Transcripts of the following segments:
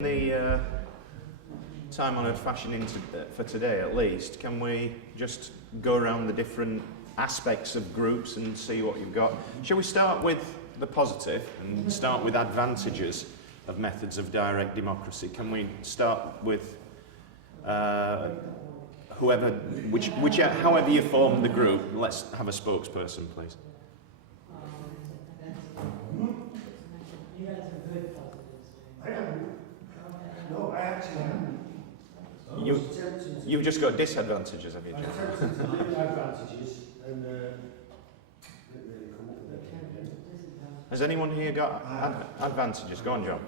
The time-honoured fashion for today, at least, can we just go around the different aspects of groups and see what you've got? Shall we start with the positive and start with advantages of methods of direct democracy? Can we start with however you form the group? Let's have a spokesperson, please. No, I actually haven't. You've just got disadvantages, have you? I attempted to do advantages and really come up with it. Has anyone here got advantages? Go on, John.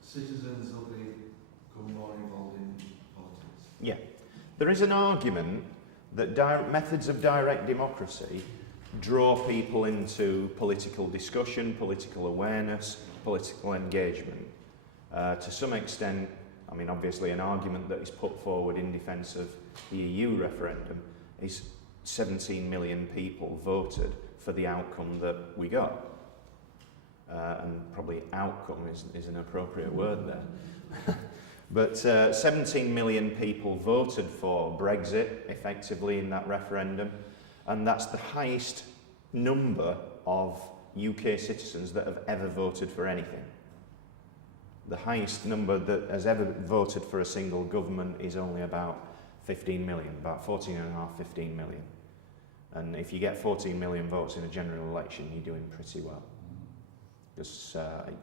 Citizens will become more involved in politics. Yeah. There is an argument that methods of direct democracy draw people into political discussion, political awareness, political engagement. To some extent, I mean, obviously an argument that is put forward in defence of the EU referendum is 17 million people voted for the outcome that we got. And probably outcome is an appropriate word there. But 17 million people voted for Brexit effectively in that referendum, and that's the highest number of UK citizens that have ever voted for anything. The highest number that has ever voted for a single government is only about 15 million, about 14.5, 15 million. And if you get 14 million votes in a general election, you're doing pretty well. Because,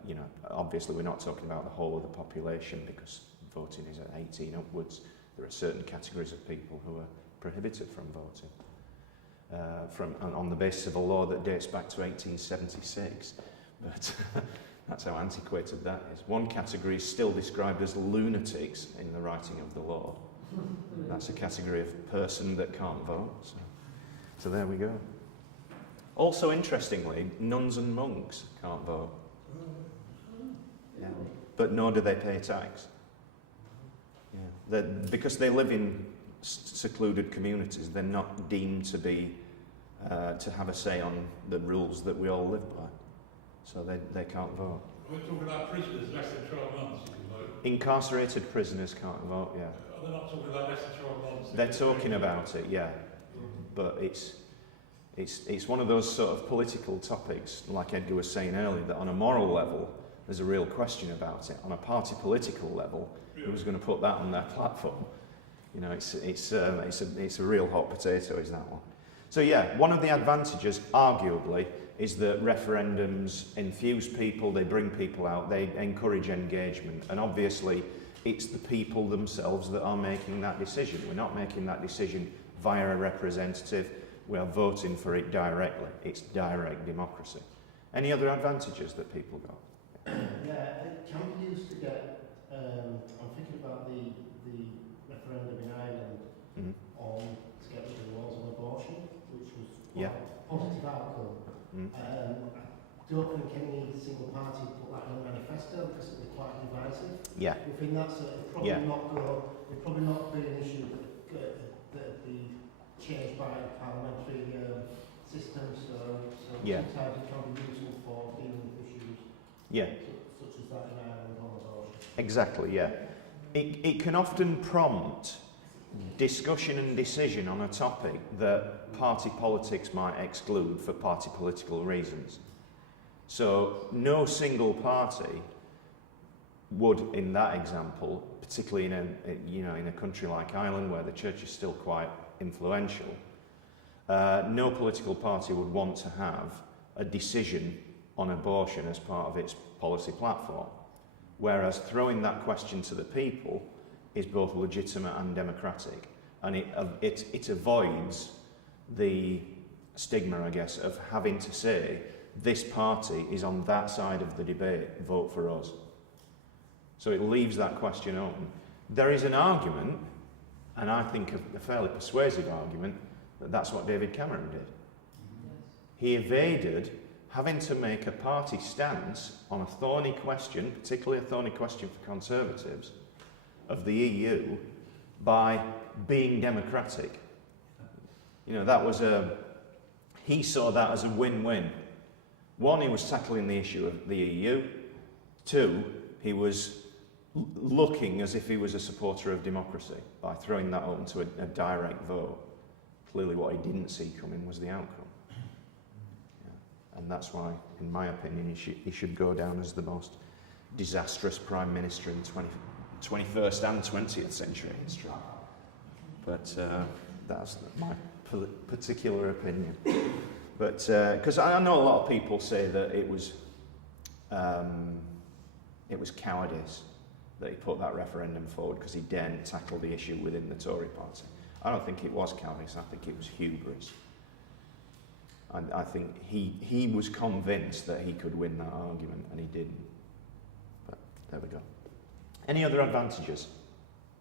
you know, obviously we're not talking about the whole of the population because voting is at 18 upwards. There are certain categories of people who are prohibited from voting on the basis of a law that dates back to 1876. But that's how antiquated that is. One category is still described as lunatics in the writing of the law. That's a category of person that can't vote. So there we go. Also, interestingly, nuns and monks can't vote. Yeah. But nor do they pay tax. Yeah. Because they live in secluded communities, they're not deemed to be to have a say on the rules that we all live by. So they can't vote. We're talking about prisoners less than 12 months who can vote. Incarcerated prisoners can't vote, yeah. They're not talking about less than 12 months. They're talking about it, yeah. But it's one of those sort of political topics, like Edgar was saying earlier, that on a moral level, there's a real question about it. On a party political level, who's going to put that on their platform? You know, it's a real hot potato, is that one? So yeah, one of the advantages, arguably, is that referendums infuse people, they bring people out, they encourage engagement, and obviously it's the people themselves that are making that decision. We're not making that decision via a representative, we are voting for it directly. It's direct democracy. Any other advantages that people got? Yeah, it can be used to get, I'm thinking about the referendum in Ireland on to get rid of the laws on abortion, which was quite a positive outcome. I don't think any single party put that in a manifesto because it was quite divisive. Yeah. Within that, so it'd probably not be an issue that'd be changed by a parliamentary system. So sometimes it can be useful for dealing with issues. Such as that in Ireland on abortion. Exactly. Yeah. It can often prompt discussion and decision on a topic that party politics might exclude for party political reasons. So no single party would, in that example, particularly in a country like Ireland where the church is still quite influential, no political party would want to have a decision on abortion as part of its policy platform. Whereas throwing that question to the people is both legitimate and democratic, and it avoids the stigma, I guess, of having to say this party is on that side of the debate, vote for us. So it leaves that question open. There is an argument, and I think a fairly persuasive argument, that that's what David Cameron did. He evaded having to make a party stance on a thorny question, particularly a thorny question for Conservatives, of the EU, by being democratic. You know, he saw that as a win-win. One, he was tackling the issue of the EU. Two, he was looking as if he was a supporter of democracy by throwing that open to a direct vote. Clearly what he didn't see coming was the outcome. Yeah. And that's why, in my opinion, he should go down as the most disastrous Prime Minister in 21st and 20th century history. But that's my particular opinion. But because I know a lot of people say that it was cowardice that he put that referendum forward because he daren't tackle the issue within the Tory party. I don't think it was cowardice, I think it was hubris. And I think he was convinced that he could win that argument, and he didn't. But there we go. Any other advantages?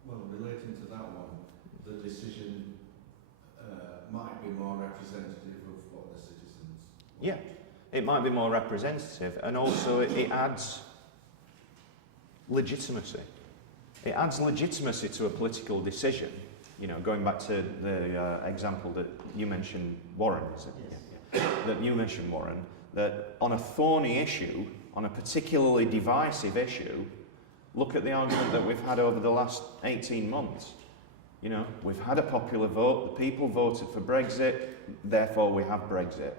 Well, relating to that one, the decision might be more representative of what the citizens want. Yeah, it might be more representative, and also it adds legitimacy. It adds legitimacy to a political decision. You know, going back to the example that you mentioned, Warren, is it? Yes. Yeah. That you mentioned, Warren, that on a thorny issue, on a particularly divisive issue, look at the argument that we've had over the last 18 months. You know, we've had a popular vote, the people voted for Brexit, therefore we have Brexit.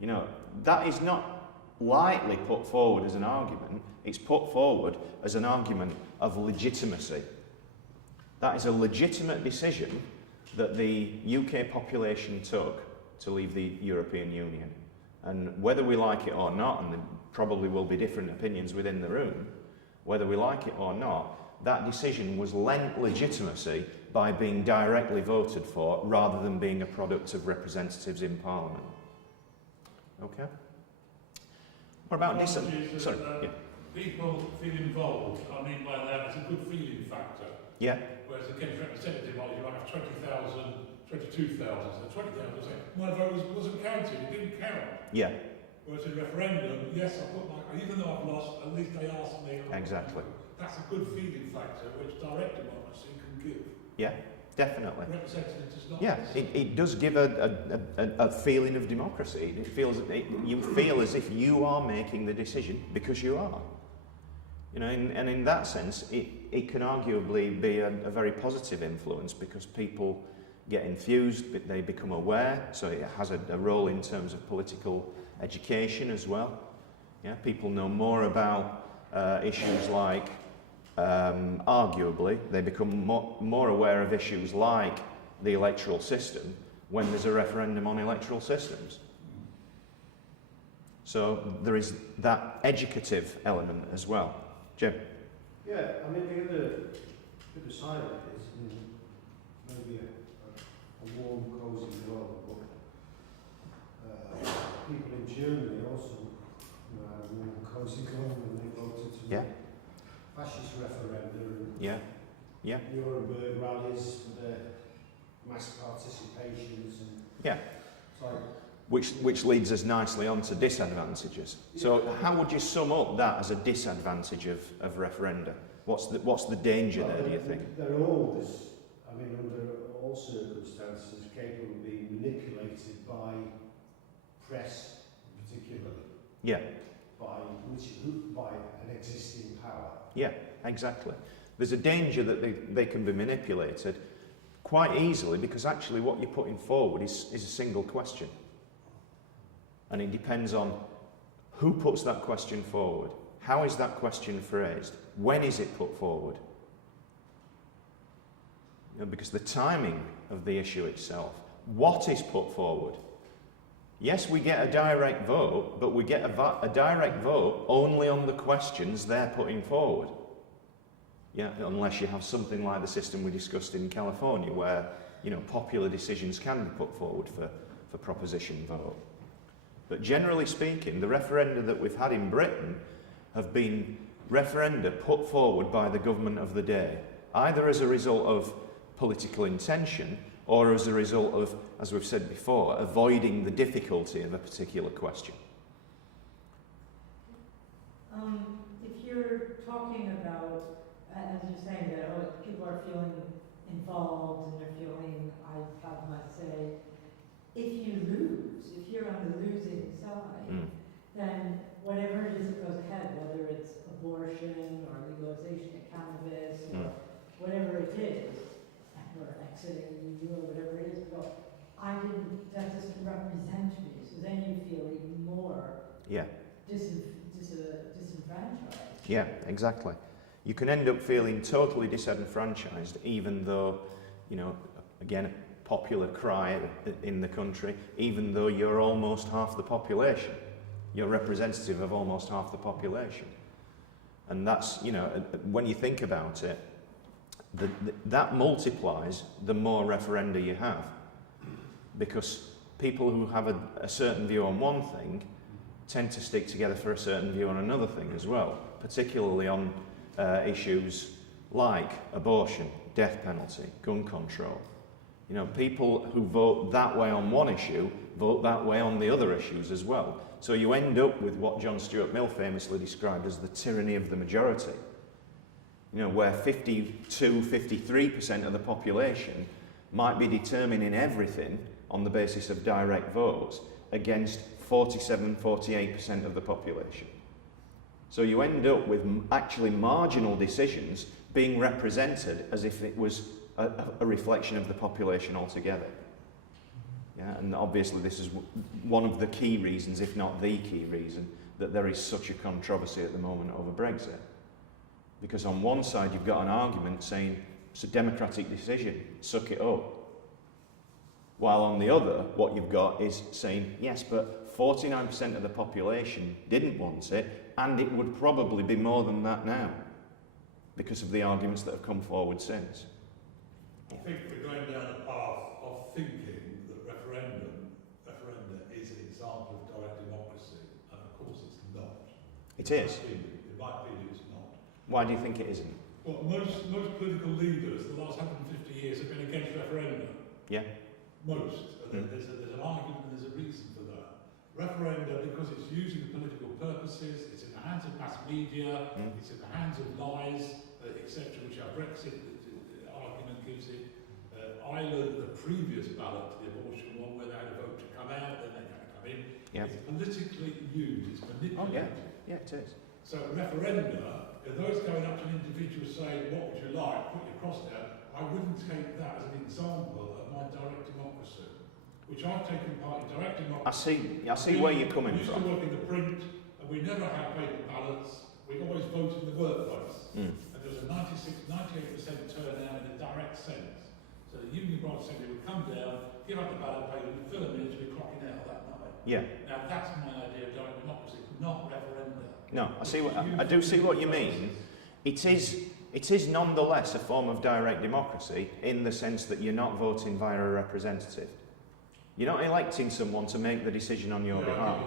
You know, that is not lightly put forward as an argument, it's put forward as an argument of legitimacy. That is a legitimate decision that the UK population took to leave the European Union. And whether we like it or not, and there probably will be different opinions within the room, whether we like it or not, that decision was lent legitimacy by being directly voted for rather than being a product of representatives in Parliament. Okay? What about this? Sorry. Yeah. People feel involved. I mean by that, it's a good feeling factor. Yeah. Whereas against representative, like you might have 20,000, 22,000, so 20,000 say, my vote wasn't counted, it didn't count. Yeah. Whereas in referendum, yes, I put my, even though I've lost, at least they asked me. Exactly. That's a good feeling factor which direct democracy can give. Yeah, definitely. Representatives does not. Yeah, it does give a feeling of democracy. You feel as if you are making the decision because you are. You know, and in that sense, it can arguably be a very positive influence because people get enthused, they become aware, so it has a role in terms of political education as well. Yeah, people know more about issues like, arguably, they become more aware of issues like the electoral system when there's a referendum on electoral systems. So there is that educative element as well. Jim? Yeah, I mean, the other side of it is maybe a warm, cosy world, but people in Germany also had a warm, cosy world when they voted to Yeah. fascist referenda and Yeah. Nuremberg rallies for the mass participations and Yeah. so Which leads us nicely on to disadvantages. So how would you sum up that as a disadvantage of referenda? What's the danger there, do you think? They're always, I mean, under all circumstances, capable of being manipulated by press, particularly. Yeah. By an existing power. Yeah, exactly. There's a danger that they can be manipulated quite easily because actually what you're putting forward is a single question. And it depends on who puts that question forward, how is that question phrased, when is it put forward. You know, because the timing of the issue itself, what is put forward. Yes, we get a direct vote, but we get a direct vote only on the questions they're putting forward. Yeah, unless you have something like the system we discussed in California, where, you know, popular decisions can be put forward for proposition vote. But generally speaking, the referenda that we've had in Britain have been referenda put forward by the government of the day, either as a result of political intention or as a result of, as we've said before, avoiding the difficulty of a particular question. If you're talking about, as you're saying that people are feeling involved and they're feeling, I have my say, if you lose, if you're on the losing side, then whatever it is that goes ahead, whether it's a abortion or legalization of cannabis or whatever it is, or exiting the EU or whatever it is, but that doesn't represent me, so then you feel even more Yeah. disenfranchised. Yeah, exactly. You can end up feeling totally disenfranchised, even though, you know, again, a popular cry in the country, even though you're almost half the population. You're representative of almost half the population. And that's, you know, when you think about it, that multiplies the more referenda you have. Because people who have a certain view on one thing tend to stick together for a certain view on another thing as well, particularly on issues like abortion, death penalty, gun control. You know, people who vote that way on one issue vote that way on the other issues as well. So you end up with what John Stuart Mill famously described as the tyranny of the majority. You know, where 53% of the population might be determining everything on the basis of direct votes against 48% of the population. So you end up with actually marginal decisions being represented as if it was a reflection of the population altogether. Yeah, and obviously this is one of the key reasons, if not the key reason, that there is such a controversy at the moment over Brexit. Because on one side you've got an argument saying it's a democratic decision, suck it up. While on the other, what you've got is saying, yes, but 49% of the population didn't want it, and it would probably be more than that now, because of the arguments that have come forward since. I think we're going down a path of thinking that referenda is an example of direct democracy, and of course it's not. It is. In my opinion, it's not. Why do you think it isn't? Well, most political leaders the last 150 years have been against referenda. Yeah. Most. There's an argument and there's a reason for that. Referenda, because it's using political purposes, it's in the hands of mass media, it's in the hands of lies, etc., which our Brexit argument gives it. Ireland, the previous ballot, the abortion one, where they had a vote to come out, then they had to come in. Yep. It's politically used, it's manipulated. Oh, yeah. Yeah, it is. So referenda, if those going up to an individual saying, what would you like, put your cross down, I wouldn't take that as an example of my direct democracy, which I've taken part in direct democracy. I see where you're coming from. We used to work in the print, and we never had paper ballots. We always voted in the workplace. And there was a 98% turnout in a direct sense. So the Union Branch Assembly would come down, give up the ballot paper, and fill them in to be clocking out that night. Yeah. Now that's my idea of direct democracy, not referenda. No, I do see what you mean. It is nonetheless a form of direct democracy in the sense that you're not voting via a representative. You're not electing someone to make the decision on your behalf.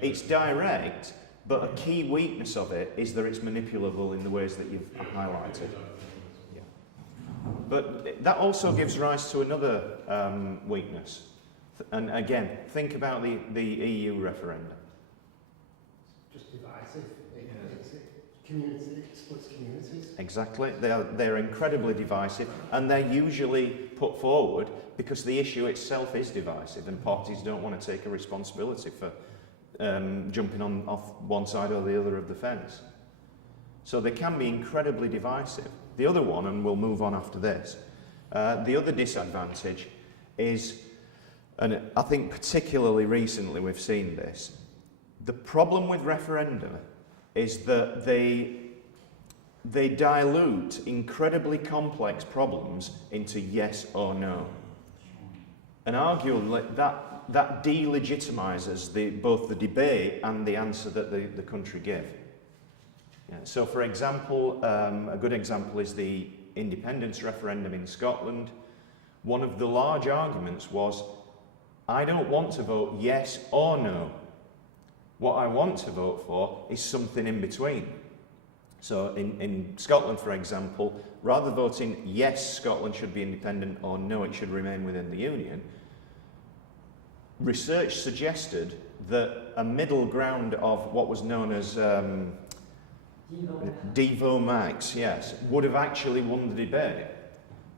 It's direct, but a key weakness of it is that it's manipulable in the ways that you've highlighted. Yeah. But that also gives rise to another weakness. And again, think about the EU referenda. Just divisive. It splits communities. Exactly. They're incredibly divisive, and they're usually put forward because the issue itself is divisive, and parties don't want to take a responsibility for jumping off one side or the other of the fence. So they can be incredibly divisive. The other one, and we'll move on after this, the other disadvantage is, and I think particularly recently we've seen this, the problem with referenda is that they dilute incredibly complex problems into yes or no. And arguably that delegitimises both the debate and the answer that the country give. Yeah. So for example, a good example is the independence referendum in Scotland. One of the large arguments was, I don't want to vote yes or no. What I want to vote for is something in between. So in Scotland, for example, rather voting yes, Scotland should be independent, or no, it should remain within the Union, research suggested that a middle ground of what was known as Devo Max, yes, would have actually won the debate.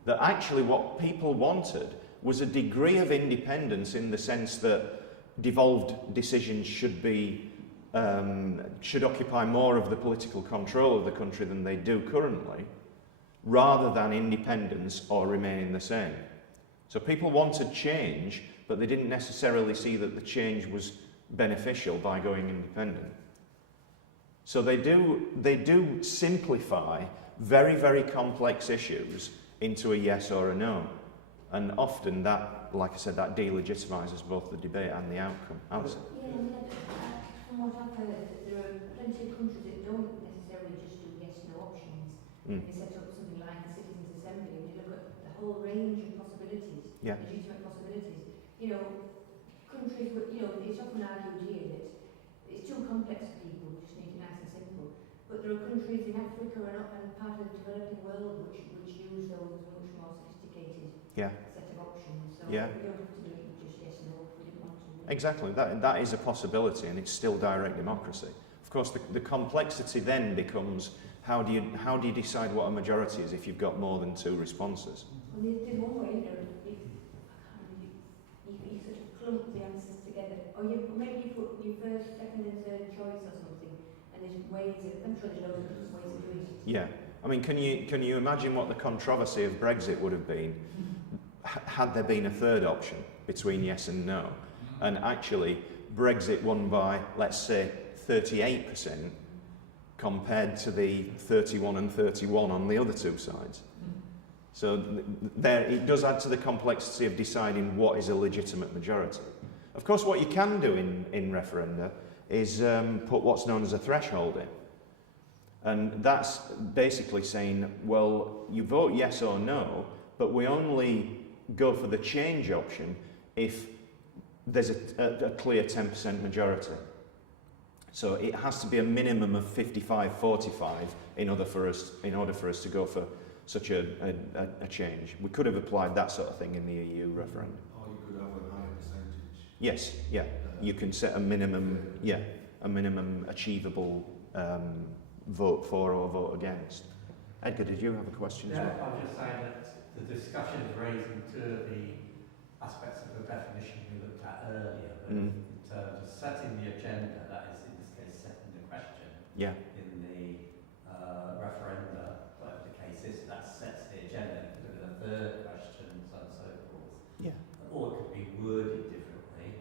That actually what people wanted was a degree of independence in the sense that devolved decisions should be should occupy more of the political control of the country than they do currently, rather than independence or remaining the same. So people wanted change, but they didn't necessarily see that the change was beneficial by going independent. So they do simplify very, very complex issues into a yes or a no. And often that, like I said, that delegitimises both the debate and the outcome. Alison? Yeah, I mean, from what I've heard, there are plenty of countries that don't necessarily just do yes-no options. They set up something like a citizens' assembly and they look at the whole range of possibilities, Yeah. legitimate possibilities. You know, countries, it's often argued here that it's too complex for people, just need it nice and simple. But there are countries in Africa and part of the developing world which use those much more sophisticated Yeah. set of options. So Yeah. we don't have to do it with just yes no if we didn't want to. Exactly, that is a possibility, and it's still direct democracy. Of course, the complexity then becomes how do you decide what a majority is if you've got more than two responses? Well, there's one way, you sort of clump the answers together. Or maybe you put your first, second and third choice or something, and there's ways I'm sure there's loads of different ways of doing it. Yeah, I mean, can you imagine what the controversy of Brexit would have been had there been a third option between yes and no? And actually, Brexit won by, let's say, 38% compared to the 31 and 31 on the other two sides. So there, it does add to the complexity of deciding what is a legitimate majority. Of course, what you can do in referenda is put what's known as a threshold in. And that's basically saying, well, you vote yes or no, but we only go for the change option if there's a clear 10% majority. So it has to be a minimum of 55-45 in order for us to go for such a change. We could have applied that sort of thing in the EU referendum. Or you could have a higher percentage. Yes, yeah. You can set a minimum achievable vote for or vote against. Edgar, did you have a question as well? I'll just say that the discussion is raising two of the aspects of the definition we looked at earlier, but in terms of setting the agenda, that is in this case setting the question Yeah. in the referenda, whatever the case is, that sets the agenda, could have been a third question, so on and so forth. Yeah. Or it could be worded differently.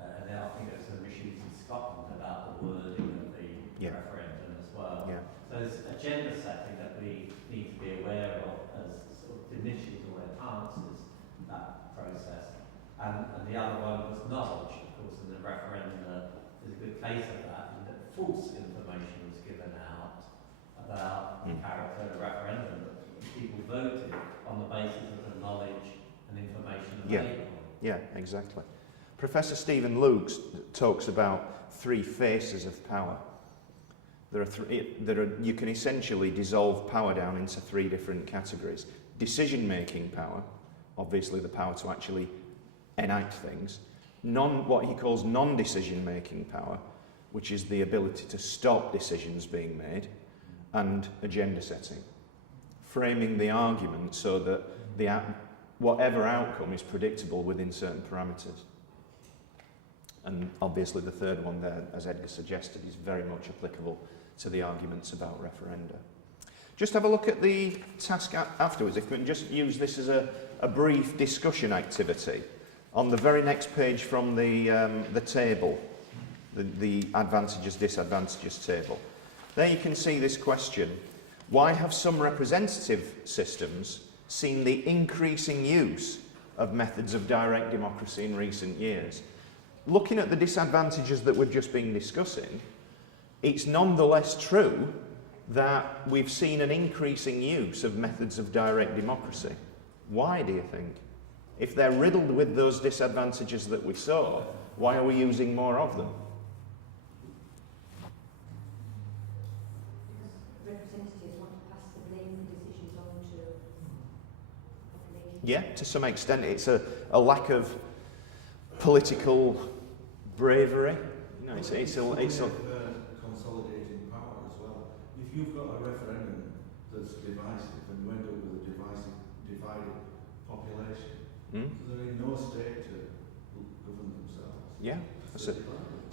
And then I think there's some issues in Scotland about the wording of the referendum as well. Yeah. So there's agenda setting that we need to be aware of as sort of diminishes or enhances that process. And the other one was knowledge, of course, in the referendum. There's a good case of that, in that false information was given out about the character of the referendum. People voted on the basis of the knowledge and information available. Yeah, exactly. Professor Stephen Luke talks about three faces of power. You can essentially dissolve power down into three different categories. Decision-making power, obviously the power to actually enact things. What he calls non-decision-making power, which is the ability to stop decisions being made, and agenda setting. Framing the argument so that whatever outcome is predictable within certain parameters. And obviously the third one there, as Edgar suggested, is very much applicable to the arguments about referenda. Just have a look at the task afterwards. If we can just use this as a brief discussion activity. On the very next page from the table, the advantages, disadvantages table. There you can see this question. Why have some representative systems seen the increasing use of methods of direct democracy in recent years? Looking at the disadvantages that we've just been discussing, it's nonetheless true that we've seen an increasing use of methods of direct democracy. Why, do you think? If they're riddled with those disadvantages that we saw, why are we using more of them? Because representatives want to pass the blame for decisions on to population. Yeah, to some extent it's a lack of political bravery. No, it's consolidating power as well. If you've got a referendum that's divisive and you end up with a divided population, so they're in no state to govern themselves. Yeah,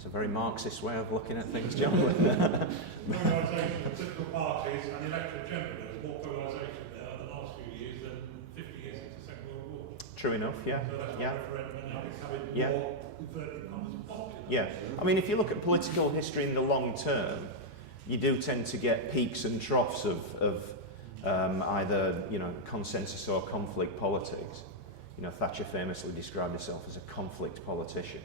It's a very Marxist way of looking at things, John. Polarisation of political parties and the electorate generally. There's more polarisation there in the last few years than 50 years since the Second World War. True enough, yeah. So that's Yeah. why referendum are now becoming Yeah. more inverted commas popular. Yeah, I mean, if you look at political history in the long term, you do tend to get peaks and troughs of either, you know, consensus or conflict politics. You know, Thatcher famously described herself as a conflict politician.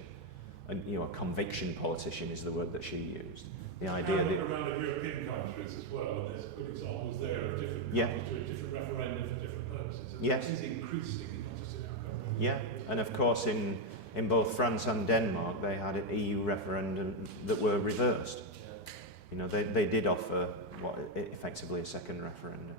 And, you know, a conviction politician is the word that she used. The idea Now that... look around at European countries as well, and there's good examples there of different Yeah. countries doing different referenda for different purposes. And Yes. it is increasingly, not just in our country. Yeah, and of course in both France and Denmark they had an EU referendum that were reversed. You know, they did offer what effectively a second referendum.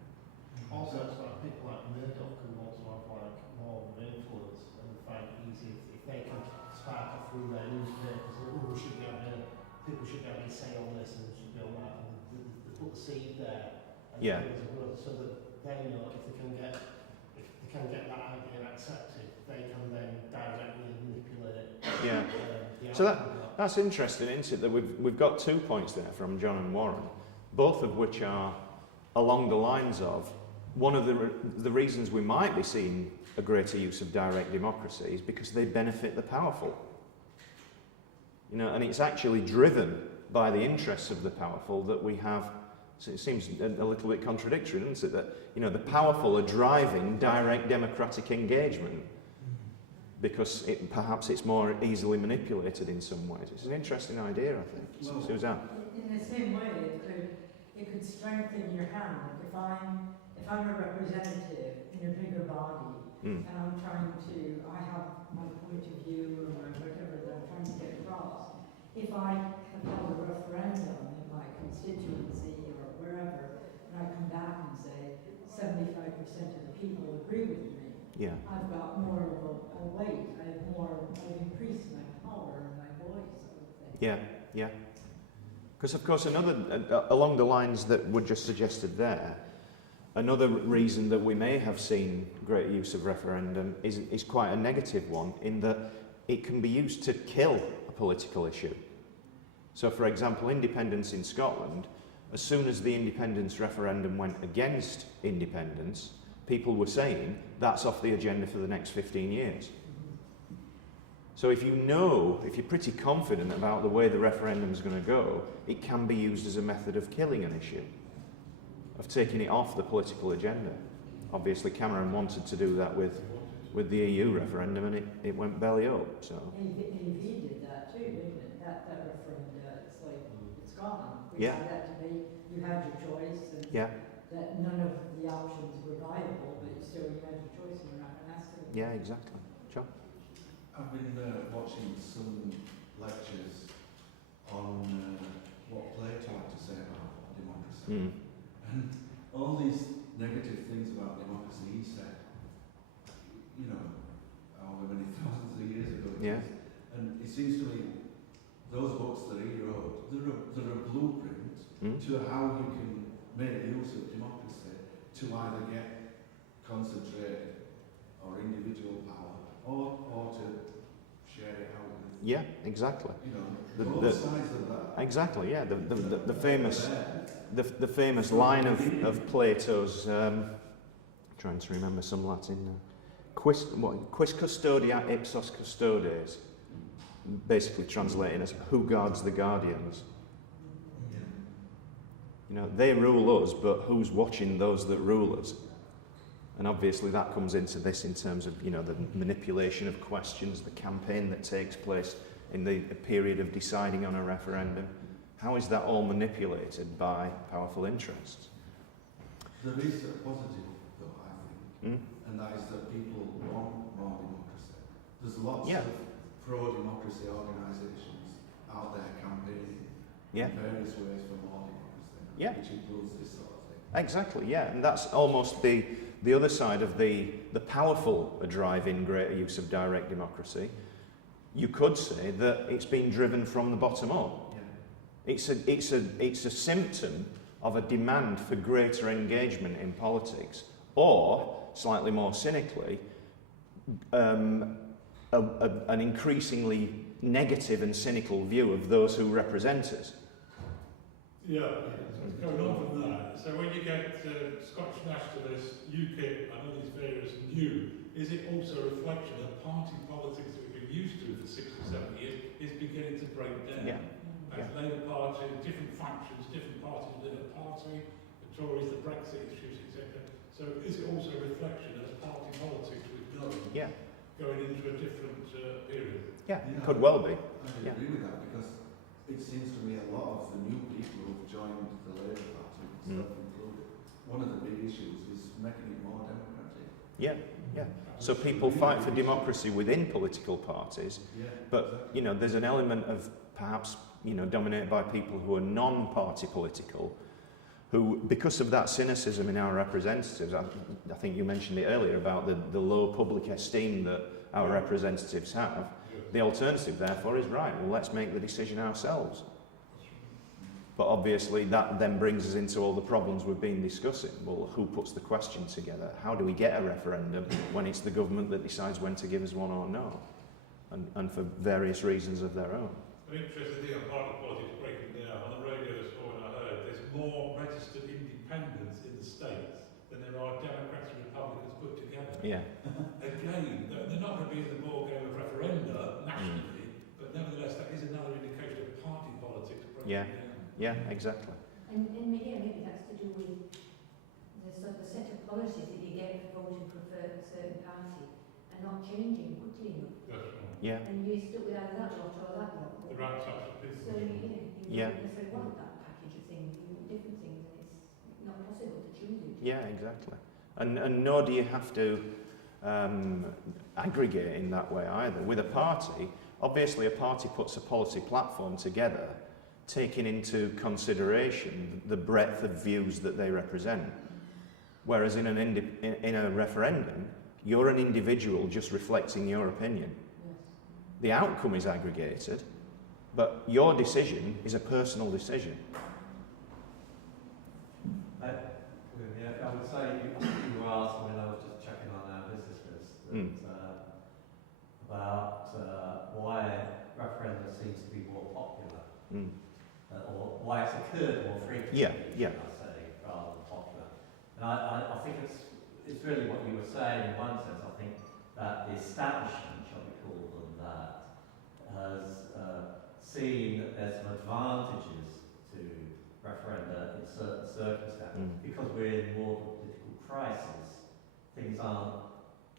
Also, it's like people like Murdoch who want to have like more influence and find it easy if they can spark off through their newspapers. Oh, we should be having people should be having a say on this and should be on that, and they put the seed there. And Yeah. so that they know if they can get that idea accepted, they can then directly manipulate. Yeah. The So outcome of that. That's interesting, isn't it? That we've got 2 points there from John and Warren, both of which are along the lines of one of the reasons we might be seeing a greater use of direct democracy is because they benefit the powerful. You know, and it's actually driven by the interests of the powerful that we have. So it seems a little bit contradictory, doesn't it? That, you know, the powerful are driving direct democratic engagement because perhaps it's more easily manipulated in some ways. It's an interesting idea, I think. Well, Suzanne? In the same way, it could strengthen your hand. If I'm a representative in a bigger body, and I'm trying to, I have my point of view or whatever that I'm trying to get across. If I have held a referendum in my constituency or wherever, and I come back and say 75% of the people agree with me, Yeah. I've got more of a weight. I've increased my power and my voice, I would think. Yeah, yeah. Because of course along the lines that were just suggested there, another reason that we may have seen greater use of referendum is quite a negative one, in that it can be used to kill a political issue. So for example, independence in Scotland, as soon as the independence referendum went against independence, people were saying that's off the agenda for the next 15 years. So if you're pretty confident about the way the referendum is going to go, it can be used as a method of killing an issue, of taking it off the political agenda. Obviously Cameron wanted to do that with the EU referendum, and it went belly up. So AV did that too, didn't it? That referendum, it's like, it's gone. We Yeah. had that debate, you had your choice, and yeah, that none of the options were viable, but still you had your choice and we're not going to ask it. yeah, exactly. John? I've been watching some lectures on what Plato had to say about democracy. And all these negative things about democracy he said, you know, however many thousands of years ago it Yeah. is. And it seems to me those books that he wrote, they're a blueprint to how you can make use of democracy to either get concentrated or individual power or to share it out with, Yeah, exactly. you know, The- both sides of that. Exactly, yeah. The famous famous line of Plato's, trying to remember some Latin, quis custodia ipsos custodes, basically translating as who guards the guardians. Yeah. You know, they rule us, but who's watching those that rule us? And obviously that comes into this in terms of, you know, the manipulation of questions, the campaign that takes place in the period of deciding on a referendum. How is that all manipulated by powerful interests? There is a positive, though, I think, and that is that people want more democracy. There's lots Yeah. of pro-democracy organisations out there campaigning Yeah. in various ways for more democracy, Yeah. which includes this sort of thing. Exactly, yeah. And that's almost the other side of the powerful are driving greater use of direct democracy. You could say that it's been driven from the bottom up. Yeah. It's a symptom of a demand for greater engagement in politics, or, slightly more cynically, an increasingly negative and cynical view of those who represent us. Yeah, going on from that, so when you get Scottish nationalists, UKIP and all these various new, is it also a reflection of party politics that we've been used to for 6 or 7 years is beginning to break down? Yeah. As Labour Party, different factions, different parties within a party, the Tories, the Brexit issues, etc. So is it also a reflection as party politics was going into a different period? Yeah, could well be. I agree with that, because it seems to me a lot of the new people who've joined the Labour Party, myself included, one of the big issues is making it more democratic. Yeah. So people fight for democracy within political parties, but you know, there's an element of perhaps, you know, dominated by people who are non-party political, who, because of that cynicism in our representatives, I think you mentioned it earlier about the low public esteem that our representatives have. The alternative, therefore, is right, well, let's make the decision ourselves. But obviously that then brings us into all the problems we've been discussing. Well, who puts the question together? How do we get a referendum when it's the government that decides when to give us one or no? And for various reasons of their own. An interesting thing on party politics breaking down. On the radio this morning I heard there's more registered independents in the States than there are Democrats and Republicans put together. Yeah. Again, they're not going to be in the ballgame of referenda nationally, but nevertheless that is another indication of party politics breaking down. Yeah, exactly. And maybe that's to do with the sort of set of policies that you get for voting for a certain party and not changing quickly enough. That's right. Yeah. And you're stuck with either that lot or that lot. The right types of people. So you don't necessarily want that package of things, you want different things, and it's not possible to choose it. Yeah, exactly. And nor do you have to aggregate in that way either. With a party, obviously a party puts a policy platform together, taking into consideration the breadth of views that they represent. Whereas in a referendum, you're an individual just reflecting your opinion. Yes. The outcome is aggregated, but your decision is a personal decision. I would say you were asking when I was just checking on our visitors about why referenda seems to be more popular, or why it's occurred more frequently. Yeah. Should I say, rather than popular. And I think it's really what you were saying in one sense. I think that the establishment, shall we call them that, has seen that there's some advantages to referenda in certain circumstances. Because we're in more of a political crisis, things aren't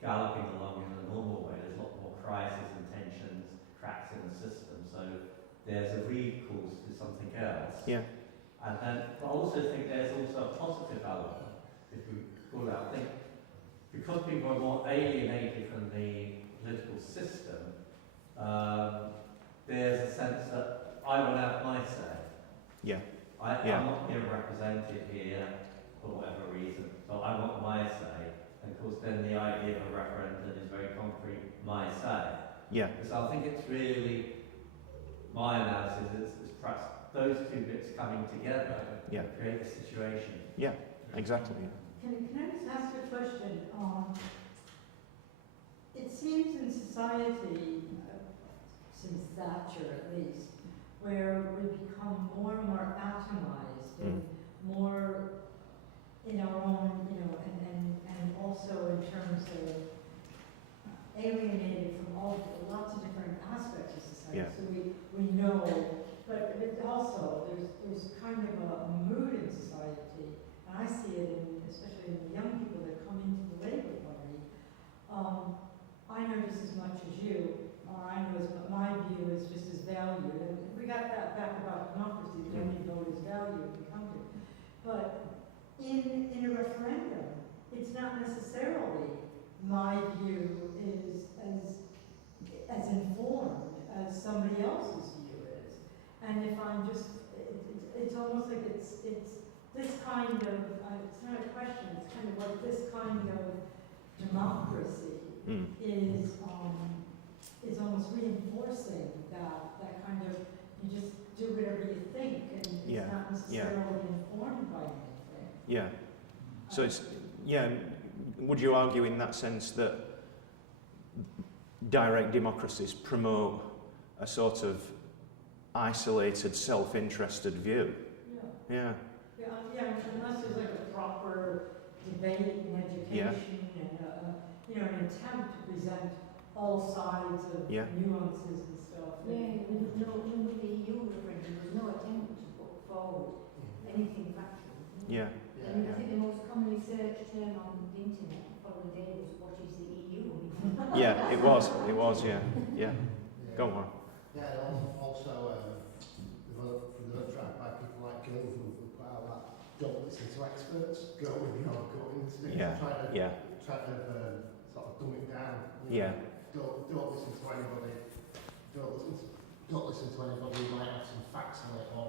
galloping along in a normal way. There's a lot more crisis and tensions, cracks in the system. So there's a recourse to something else. Yeah. And then I also think there's also a positive element, if we call it that. I think because people are more alienated from the political system, there's a sense that I will have my say. Yeah. I'm not being represented here for whatever reason, so I want my say. And of course then the idea of a referendum is very concrete, my say. Yeah. So I think it's really, my analysis is perhaps those two bits coming together to create a situation. Yeah, exactly. Can I just ask a question? It seems in society, since Thatcher at least, where we become more and more atomized and more in our own, and also in terms of alienated from lots of different aspects of society. Yeah. So we know, but also there's kind of a mood in society, and I see it especially in the young people that come into the Labour Party. I know just as much as you, or I know my view is just as valued. And we got that back about democracy, the only vote is valued in the country. But in a referendum, it's not necessarily my view is as informed as somebody else's view is. And if I'm just, it's almost like it's this kind of, it's not a question, it's kind of like this kind of democracy is almost reinforcing that kind of, you just do whatever you think, and it's not necessarily informed by anything. Yeah. So it's, would you argue in that sense that direct democracies promote a sort of isolated, self-interested view. Yeah. Unless there's like a proper debate and education and an attempt to present all sides of nuances and stuff. Yeah, with the EU referendum, there was no attempt to put forward anything factual. Yeah. And I think the most commonly searched term on the internet the following day was, what is the EU? Yeah, it was, yeah. Go on. Yeah, and also the track by people like Glyn who put out that don't listen to experts, go with your gut instinct, try to sort of dumb it down. Don't listen to anybody. Don't listen to anybody who might have some facts on it or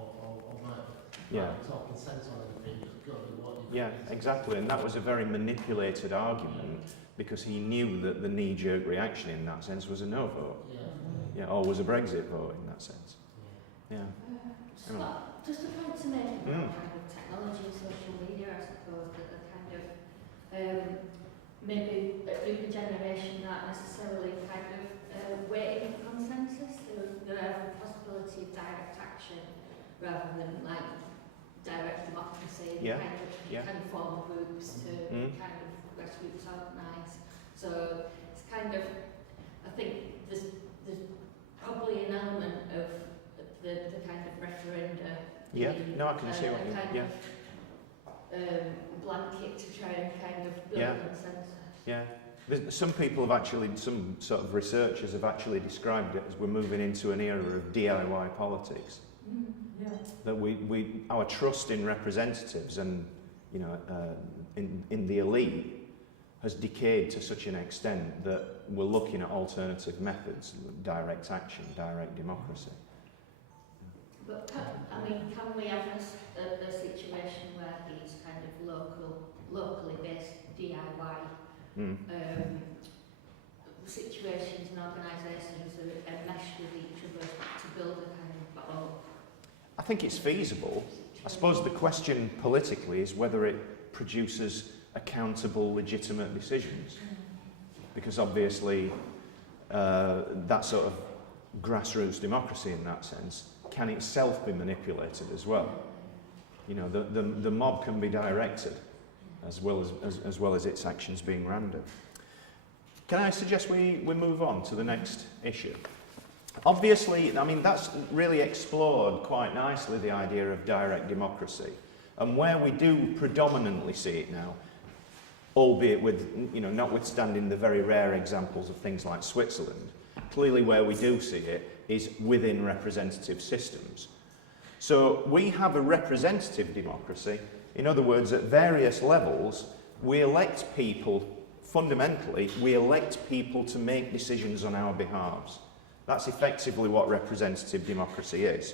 might be talking sense on anything. Just go with what you exactly. And that was a very manipulated argument because he knew that the knee-jerk reaction in that sense was a no vote. Or was a Brexit vote in that sense. Scott, just a point to make about kind of technology and social media, I suppose, that are kind of maybe a different generation not necessarily kind of waiting for consensus. There are the possibility of direct action rather than like direct democracy, kind of form groups to kind of grassroots organise. So it's kind of, I think there's probably an element of the kind of referenda. I can see what you blanket to try and kind of build consensus. Some people have actually, some sort of researchers have actually described it as we're moving into an era of DIY politics. That our trust in representatives and in the elite has decayed to such an extent that we're looking at alternative methods, direct action, direct democracy. But can we have a situation where these kind of locally based DIY situations and organisations are meshed with each other to build a kind of I think it's feasible. I suppose the question politically is whether it produces accountable, legitimate decisions. Because obviously that sort of grassroots democracy in that sense can itself be manipulated as well. The mob can be directed as well as its actions being random. Can I suggest we move on to the next issue? Obviously, that's really explored quite nicely, the idea of direct democracy. And where we do predominantly see it now, albeit with, notwithstanding the very rare examples of things like Switzerland, clearly where we do see it is within representative systems. So we have a representative democracy. In other words, at various levels, we elect people, fundamentally, we elect people to make decisions on our behalves. That's effectively what representative democracy is.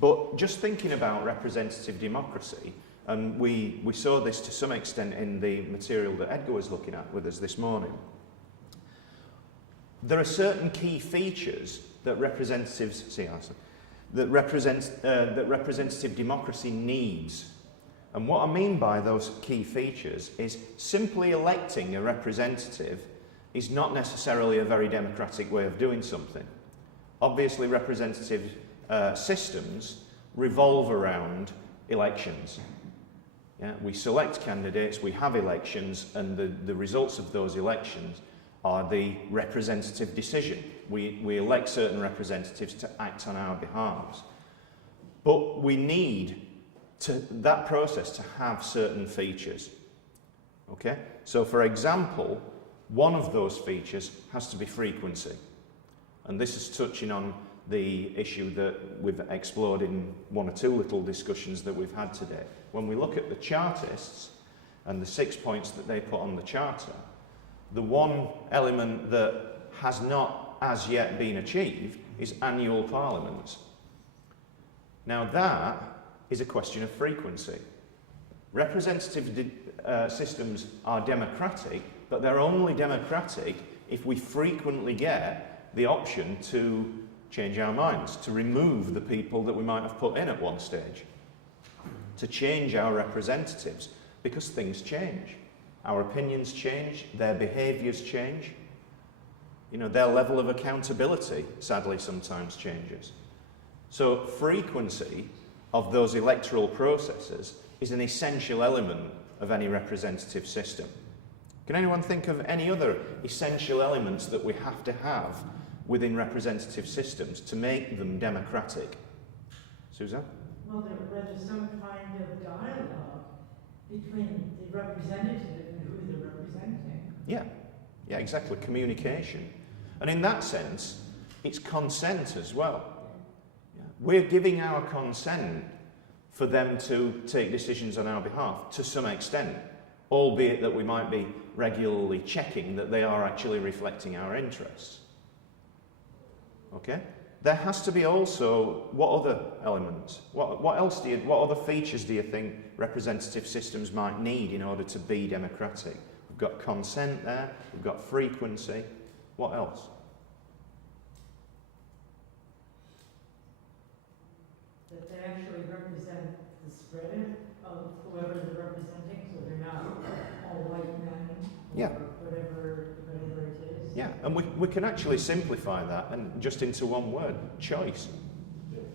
But just thinking about representative democracy, and we saw this to some extent in the material that Edgar was looking at with us this morning, there are certain key features that representative democracy needs. And what I mean by those key features is simply electing a representative is not necessarily a very democratic way of doing something. Obviously, representative systems revolve around elections. We select candidates, we have elections, and the results of those elections are the representative decision. We elect certain representatives to act on our behalves. But we need that process to have certain features. Okay? So, for example, one of those features has to be frequency. And this is touching on the issue that we've explored in one or two little discussions that we've had today. When we look at the Chartists and the 6 points that they put on the Charter, the one element that has not as yet been achieved is annual parliaments. Now that is a question of frequency. Representative systems are democratic, but they're only democratic if we frequently get the option to change our minds, to remove the people that we might have put in at one stage, to change our representatives, because things change. Our opinions change, their behaviours change. You know, their level of accountability, sadly, sometimes changes. So frequency of those electoral processes is an essential element of any representative system. Can anyone think of any other essential elements that we have to have within representative systems to make them democratic? Susan? Well, there's some kind of dialogue between the representative and who they're representing. Yeah, exactly, communication. And in that sense, it's consent as well. Yeah. We're giving our consent for them to take decisions on our behalf to some extent, albeit that we might be regularly checking that they are actually reflecting our interests. Okay? There has to be also, what other elements? What other features do you think representative systems might need in order to be democratic? We've got consent there, we've got frequency. What else? That they actually represent the spread of whoever they're representing, so they're not all white men or whatever it is. Yeah, and we can actually simplify that and just into one word, choice.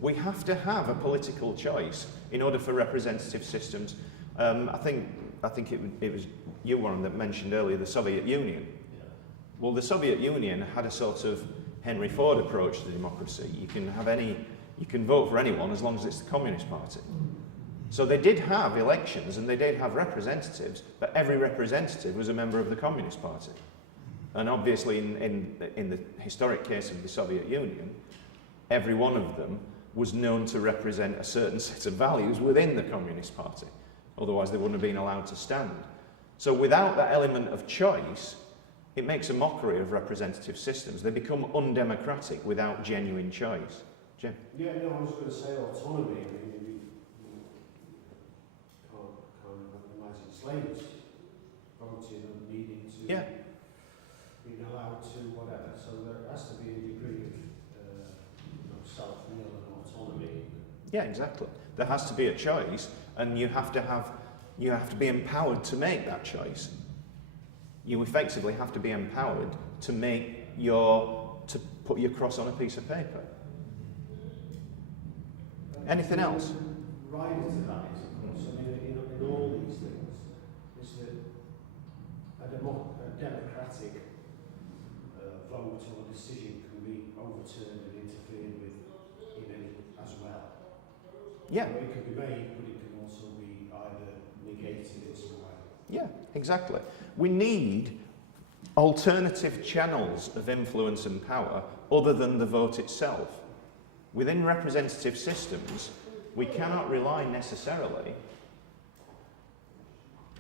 We have to have a political choice in order for representative systems. I think it was you, Warren, that mentioned earlier the Soviet Union. Well, the Soviet Union had a sort of Henry Ford approach to democracy. You can vote for anyone as long as it's the Communist Party. So they did have elections and they did have representatives, but every representative was a member of the Communist Party. And obviously in the historic case of the Soviet Union, every one of them was known to represent a certain set of values within the Communist Party. Otherwise they wouldn't have been allowed to stand. So without that element of choice, it makes a mockery of representative systems. They become undemocratic without genuine choice. Jim? Yeah, no, I was going to say autonomy. I mean, we can't imagine slaves voting and needing to being allowed to whatever. So there has to be a degree of self-will and autonomy. Yeah, exactly. There has to be a choice, and you have to be empowered to make that choice. You effectively have to be empowered to put your cross on a piece of paper. Anything else? Right to that is, of course, I mean, in all these things, is that a democratic vote or decision can be overturned and interfered with in any as well. Yeah. So it can be made, but it can also be either negated in some way. Yeah, exactly. We need alternative channels of influence and power other than the vote itself. Within representative systems, we cannot rely necessarily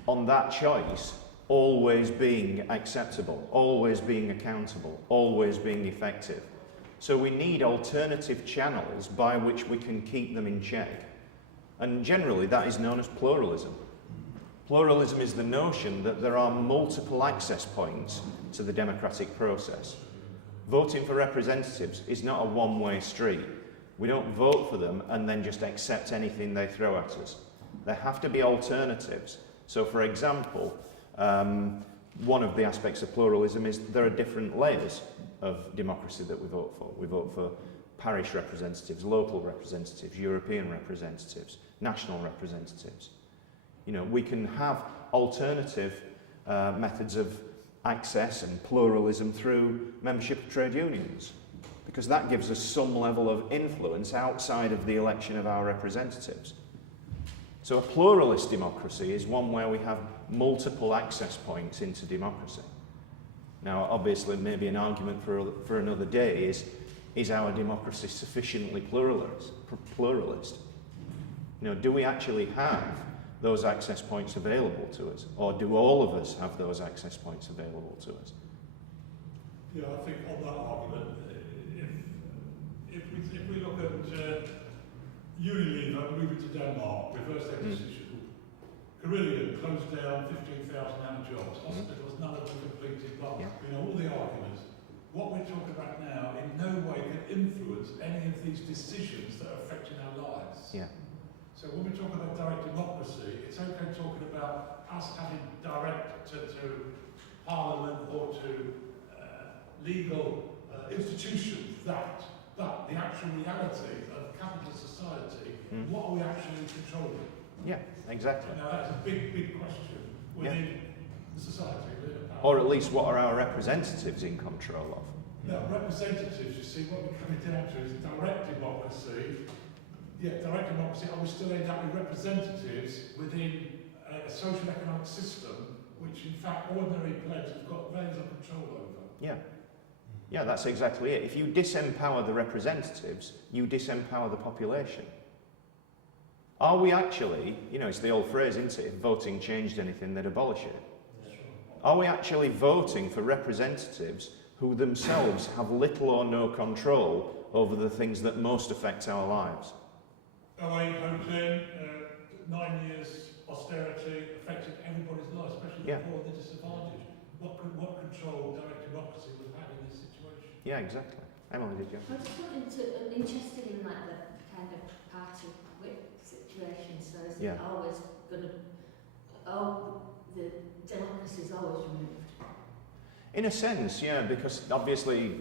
on that choice always being acceptable, always being accountable, always being effective. So we need alternative channels by which we can keep them in check. And generally that is known as pluralism. Pluralism is the notion that there are multiple access points to the democratic process. Voting for representatives is not a one-way street. We don't vote for them and then just accept anything they throw at us. There have to be alternatives. So, for example, one of the aspects of pluralism is there are different layers of democracy that we vote for. We vote for parish representatives, local representatives, European representatives, national representatives. You know, we can have alternative methods of access and pluralism through membership of trade unions, because that gives us some level of influence outside of the election of our representatives. So a pluralist democracy is one where we have multiple access points into democracy. Now, obviously, maybe an argument for another day is our democracy sufficiently pluralist? You know, do we actually have those access points available to us, or do all of us have those access points available to us? Yeah, I think on that argument, if we look at Unilever moving to Denmark, reverse their decision, Carillion closed down 15,000 jobs, hospitals, none of them completed, but you know, all the arguments. What we're talking about now in no way can influence any of these decisions that are affecting our lives. Yeah. So when we talk about direct democracy, it's okay talking about us having direct to Parliament or to legal institutions that, but the actual reality of capitalist society, what are we actually controlling? Yeah, exactly. Now that's a big, big question within the society. Within a power. Or at least what are our representatives in control of? Now, representatives, you see, what we're coming down to is direct democracy. Yeah, direct democracy, and we still end up with representatives within a social economic system which, in fact, ordinary plebs have got very little control over. Yeah. Yeah, that's exactly it. If you disempower the representatives, you disempower the population. Are we actually, you know, it's the old phrase, isn't it? If voting changed anything, they'd abolish it. Are we actually voting for representatives who themselves have little or no control over the things that most affect our lives? 08 Oakland, 9 years austerity affected everybody's life, especially the poor and the disadvantaged. What control direct democracy would have in this situation? Yeah, exactly. Emily, did you? I just wanted to, I'm interested in like the kind of party whip situation, so is it always going to, the democracy is always removed? In a sense, yeah, because obviously,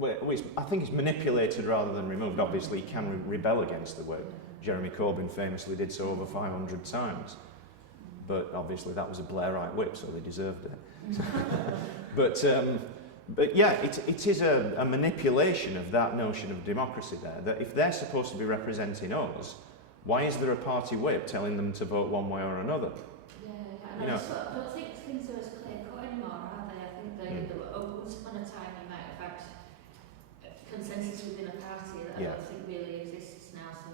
I think it's manipulated rather than removed. Obviously, you can rebel against the whip. Jeremy Corbyn famously did so over 500 times. But obviously that was a Blairite whip, so they deserved it. But yeah, it is a manipulation of that notion of democracy there, that if they're supposed to be representing us, why is there a party whip telling them to vote one way or another? Yeah, and I don't think things are as clear-cut anymore, are they? I think they once upon a time you might have had consensus within a party that I don't think really exists now, so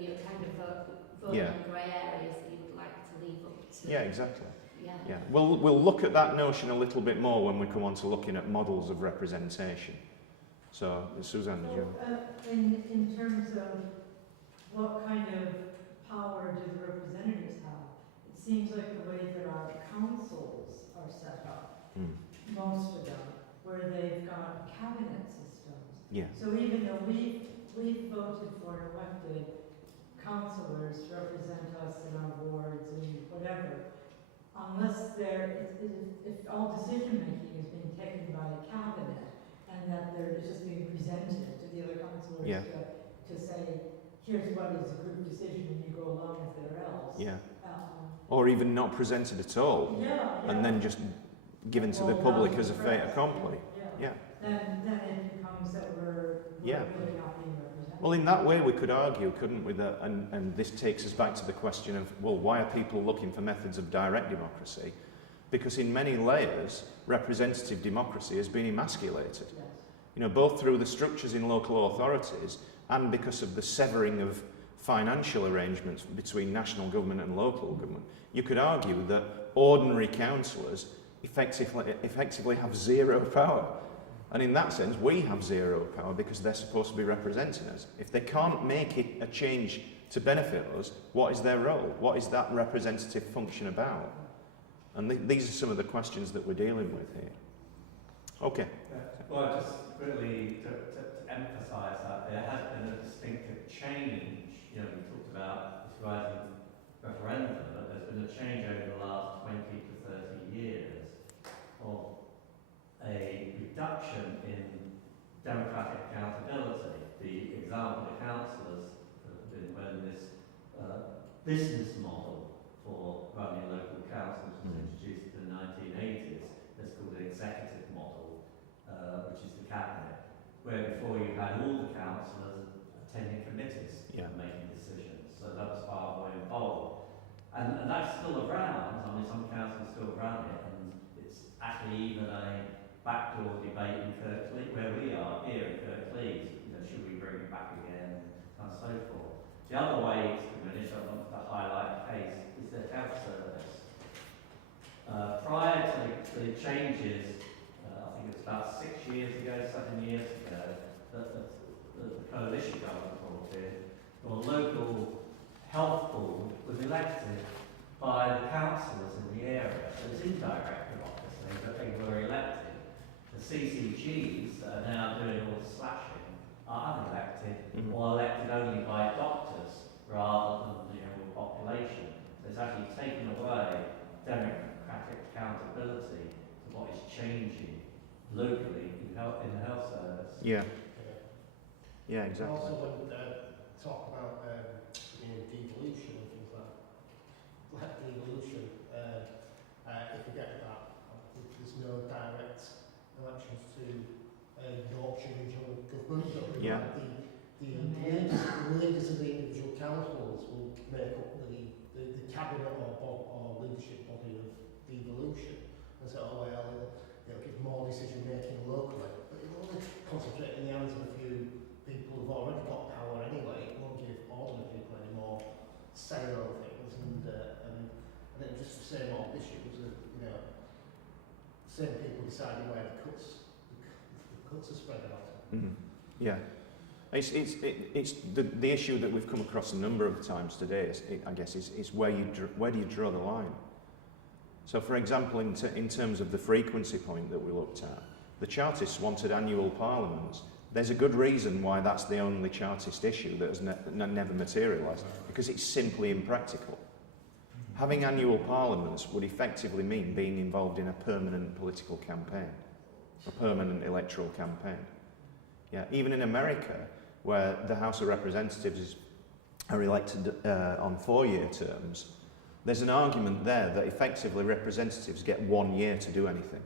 you're kind of voting on grey areas that you would like to leave up to. Yeah, exactly. Yeah. We'll look at that notion a little bit more when we come on to looking at models of representation. So, Suzanne, did you? In terms of what kind of power do the representatives have, it seems like the way that our councils are set up, most of them, where they've got cabinet systems. Yeah. So even though we've voted for elected councillors to represent us in our wards and whatever, unless if all decision making is being taken by a cabinet and that they're just being presented to the other councillors to say, here's what is a group decision and you go along with their else. Yeah. Or even not presented at all. And then just given to the public as a fait accompli. Then it becomes that we're really not being represented. Well, in that way we could argue, couldn't we, that, and this takes us back to the question of, well, why are people looking for methods of direct democracy? Because in many layers, representative democracy has been emasculated. Yes. You know, both through the structures in local authorities and because of the severing of financial arrangements between national government and local government. You could argue that ordinary councillors effectively have zero power. And in that sense, we have zero power because they're supposed to be representing us. If they can't make it a change to benefit us, what is their role? What is that representative function about? And these are some of the questions that we're dealing with here. Okay. Well, just really to emphasise that there has been a distinctive change. You know, we talked about this rising referendum, but there's been a change over the last 20 to 30 years of a reduction in democratic accountability. The example of councillors have been when this business model for running local councils was introduced in the 1980s. It's called the executive model, which is the cabinet, where before you had all the councillors attending committees and making decisions. So that was far more involved. And that's still around. I mean, some councils still run it, and it's actually even a backdoor debate in Kirklees, where we are here in Kirklees. You know, should we bring it back again, and so forth. The other way to diminish, I want to highlight a case, is the health service. Prior to the changes, I think it's about 6 years ago, 7 years ago, that the coalition government brought in, the local health board was elected by the councillors in the area. So it's indirect democracy, but they were elected. The CCGs that are now doing all the slashing are unelected or elected only by doctors rather than the general population. So it's actually taken away democratic accountability to what is changing locally in the health service. Yeah. Yeah, And exactly. also when talk about devolution and things like devolution, if we get that, there's no direct elections to Yorkshire regional government. Yeah. The leaders of the individual councils will make up the cabinet or leadership body of devolution. And so, oh well, it'll give more decision making locally, but it will only concentrate in the hands of a few people who've already got power anyway. It won't give ordinary people any more say over things, and it's just the same old issue as same people deciding where the cuts are spread out. Mm-hmm. Yeah. It's the issue that we've come across a number of times today, I guess, is where do you draw the line? So, for example, in terms of the frequency point that we looked at, the Chartists wanted annual parliaments. There's a good reason why that's the only Chartist issue that has never materialised, because it's simply impractical. Having annual parliaments would effectively mean being involved in a permanent political campaign, a permanent electoral campaign. Yeah, even in America, where the House of Representatives are elected on 4-year terms, there's an argument there that effectively representatives get 1 year to do anything.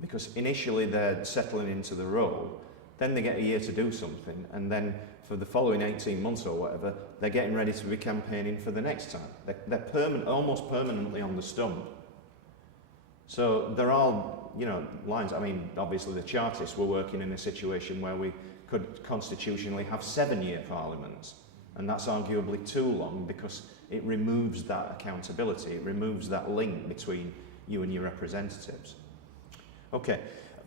Because initially they're settling into the role, then they get a year to do something, and then for the following 18 months or whatever, they're getting ready to be campaigning for the next time. They're almost permanently on the stump. So there are, lines. I mean, obviously the Chartists were working in a situation where we could constitutionally have 7-year parliaments, and that's arguably too long because it removes that accountability, it removes that link between you and your representatives. Okay,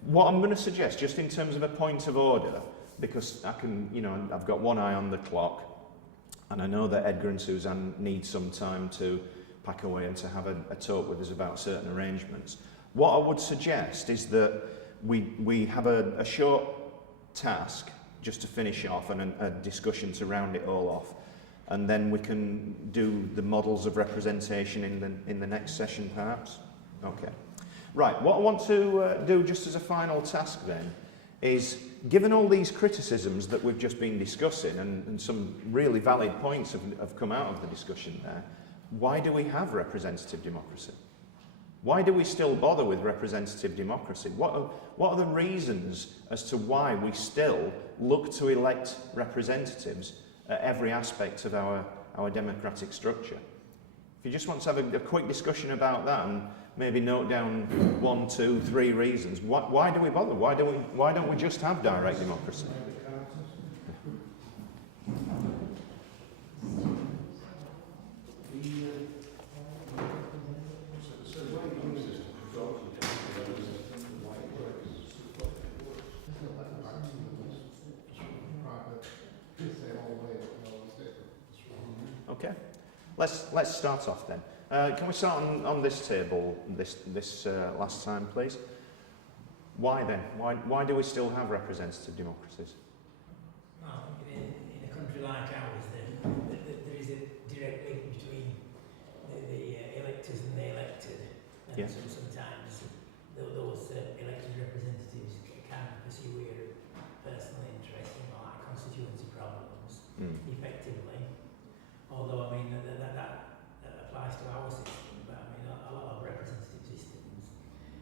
what I'm going to suggest, just in terms of a point of order, because I can, I've got one eye on the clock, and I know that Edgar and Suzanne need some time to pack away and to have a talk with us about certain arrangements. What I would suggest is that we have a short task just to finish off and a discussion to round it all off, and then we can do the models of representation in the next session perhaps. Okay. Right, what I want to do just as a final task then is, given all these criticisms that we've just been discussing and some really valid points have come out of the discussion there, why do we have representative democracy? Why do we still bother with representative democracy? What are the reasons as to why we still look to elect representatives at every aspect of our democratic structure? If you just want to have a quick discussion about that and maybe note down 1, 2, 3 reasons, why do we bother? Why don't we just have direct democracy? Okay, let's start off then. Can we start on this table this last time, please? Why then? Why do we still have representative democracies? Well, in a country like ours, there is a direct link between the electors and the elected, and Yeah. so sometimes those elected representatives can pursue their personal interest in like constituency problems effectively. Although I mean that applies to our system, but I mean a lot of representative systems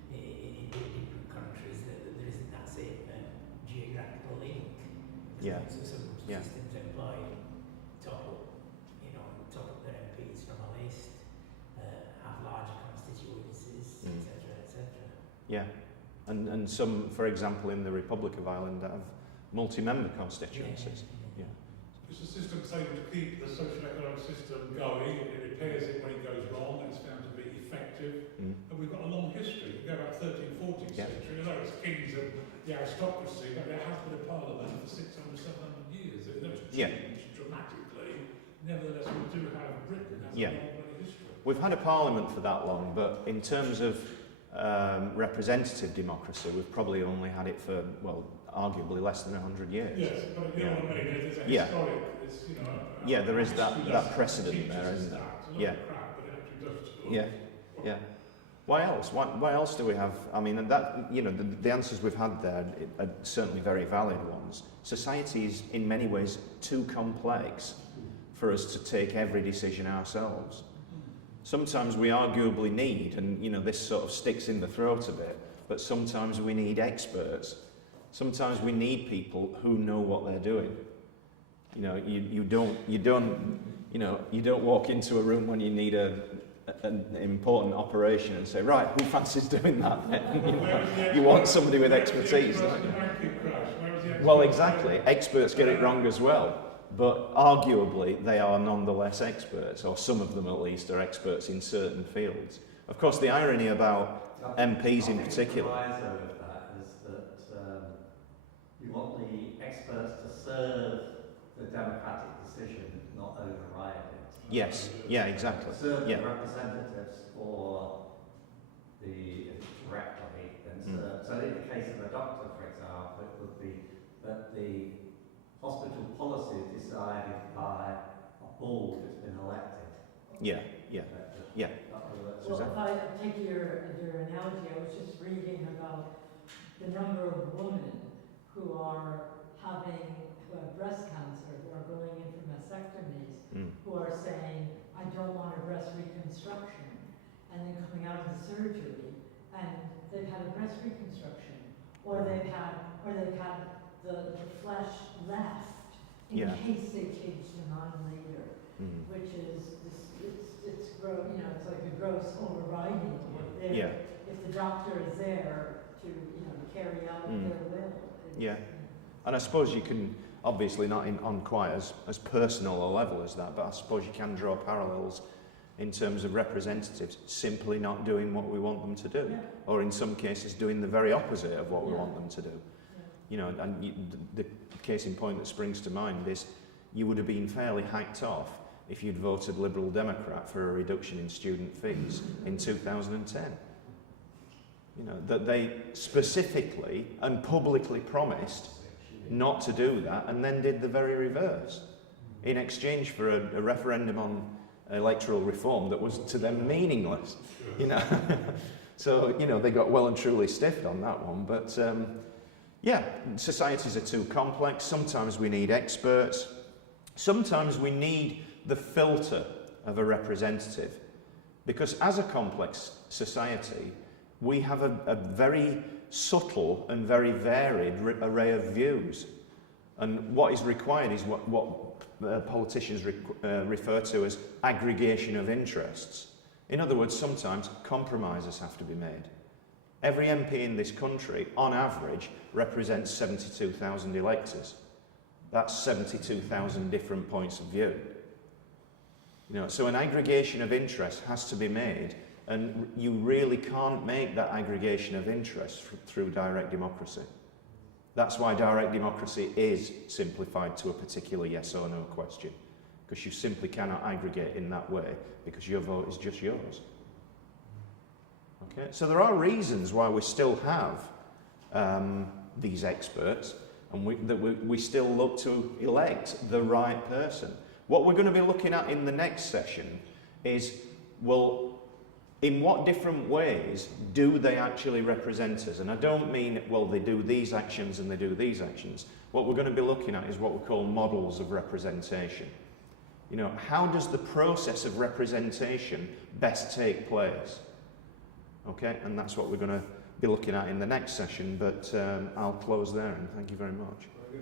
in different countries there isn't that same geographical link. Yeah. So some Yeah. systems employ top up their MPs from a list, have larger constituencies, etc. Yeah, and some, for example, in the Republic of Ireland, that have multi-member constituencies. Yeah. It's a system that's able to keep the social economic system going, it repairs it when it goes wrong, and it's found to be effective. And we've got a long history. We go back 13th, 14th century, although it's kings and the aristocracy, but there has been a parliament for 600, 700 years. It's changed dramatically. Nevertheless, we do have Britain has a long history. We've had a parliament for that long, but in terms of representative democracy, we've probably only had it for, well, arguably less than 100 years. Yes, but you know what I mean, there's a historic, yeah, there is that precedent there, isn't there? Yeah. Crap, but it actually does. Yeah. Why else? Why else do we have? I mean, and that, you know, the answers we've had there are certainly very valid ones. Society is in many ways too complex for us to take every decision ourselves. Sometimes we arguably need, and you know, this sort of sticks in the throat a bit, but sometimes we need experts. Sometimes we need people who know what they're doing. You know, you don't walk into a room when you need an important operation and say, right, who fancies doing that? You want somebody with expertise, don't you? Well, exactly. Experts get it wrong as well. But arguably, they are nonetheless experts, or some of them at least are experts in certain fields. Of course, the irony about MPs in particular... The proviso of that is that you want the experts to serve the democratic decision, not override it. Yes, yeah, exactly. Serve yeah. the representatives for the directly, and so in the case of a doctor, for example, it would be that the hospital policy is decided by a board that's been elected. Yeah, yeah, yeah. Well, if I take your analogy, I was just reading about the number of women who have breast cancer, who are going in for mastectomies, who are saying, I don't want a breast reconstruction, and then coming out of the surgery, and they've had a breast reconstruction, or they've had the flesh left in case they change their mind later, which is it's gross, you know, it's like a gross overriding. If the doctor is there to carry out their will. Yeah, and I suppose you can, obviously not on quite as personal a level as that, but I suppose you can draw parallels in terms of representatives simply not doing what we want them to do, or in some cases doing the very opposite of what we want them to do. You know, and the case in point that springs to mind is you would have been fairly hacked off if you'd voted Liberal Democrat for a reduction in student fees in 2010. You know, that they specifically and publicly promised not to do that and then did the very reverse in exchange for a referendum on electoral reform that was to them meaningless. You know, so, you know, they got well and truly stiffed on that one, but yeah, societies are too complex. Sometimes we need experts. Sometimes we need the filter of a representative. Because as a complex society, we have a very subtle and very varied array of views. And what is required is what politicians refer to as aggregation of interests. In other words, sometimes compromises have to be made. Every MP in this country, on average, represents 72,000 electors. That's 72,000 different points of view. You know, so an aggregation of interest has to be made, and you really can't make that aggregation of interest through direct democracy. That's why direct democracy is simplified to a particular yes or no question, because you simply cannot aggregate in that way, because your vote is just yours. Okay, so there are reasons why we still have these experts, and we still look to elect the right person. What we're going to be looking at in the next session is, well, in what different ways do they actually represent us? And I don't mean, well, they do these actions and they do these actions. What we're going to be looking at is what we call models of representation. You know, how does the process of representation best take place? Okay, and that's what we're going to be looking at in the next session, but I'll close there and thank you very much.